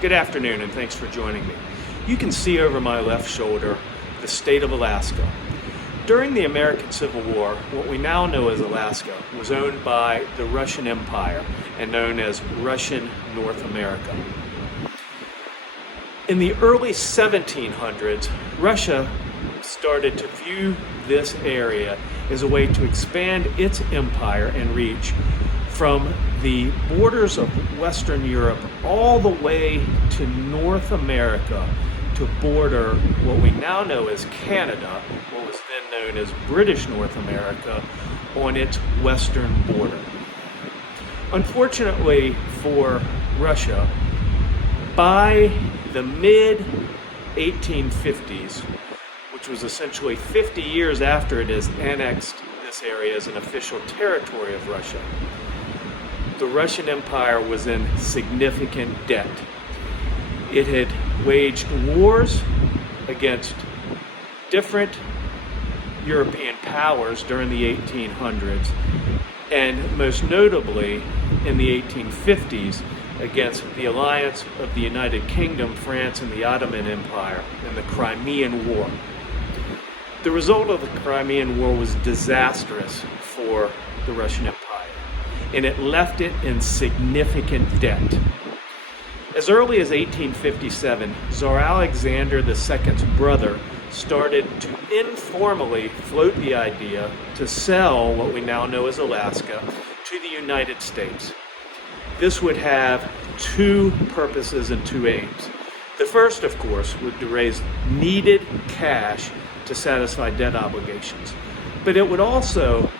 Good afternoon, and thanks for joining me. You can see over my left shoulder the state of Alaska. During the American Civil War, what we now know as Alaska was owned by the Russian Empire and known as Russian North America. In the early 1700s, Russia started to view this area as a way to expand its empire and reach from the borders of Western Europe all the way to North America to border what we now know as Canada, what was then known as British North America, on its western border. Unfortunately for Russia, by the mid-1850s, which was essentially 50 years after it has annexed this area as an official territory of Russia, the Russian Empire was in significant debt. It had waged wars against different European powers during the 1800s, and most notably in the 1850s against the alliance of the United Kingdom, France, and the Ottoman Empire in the Crimean War. The result of the Crimean War was disastrous for the Russian Empire, and it left it in significant debt. As early as 1857, Tsar Alexander II's brother started to informally float the idea to sell what we now know as Alaska to the United States. This would have two purposes and two aims. The first, of course, would to raise needed cash to satisfy debt obligations, but it would also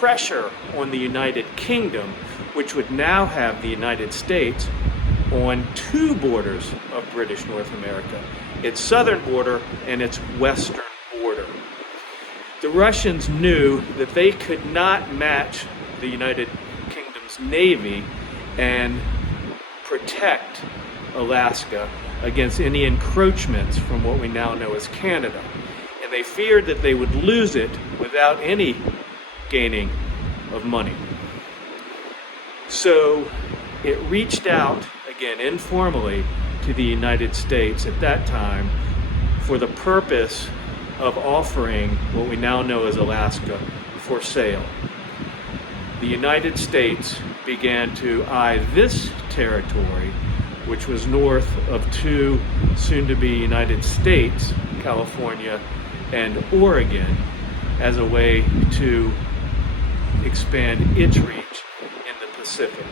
pressure on the United Kingdom, which would now have the United States on two borders of British North America, its southern border and its western border. The Russians knew that they could not match the United Kingdom's navy and protect Alaska against any encroachments from what we now know as Canada. And they feared that they would lose it without any gaining of money. So it reached out, again informally, to the United States at that time for the purpose of offering what we now know as Alaska for sale. The United States began to eye this territory, which was north of two soon-to-be United States, California and Oregon, as a way to expand its reach in the Pacific.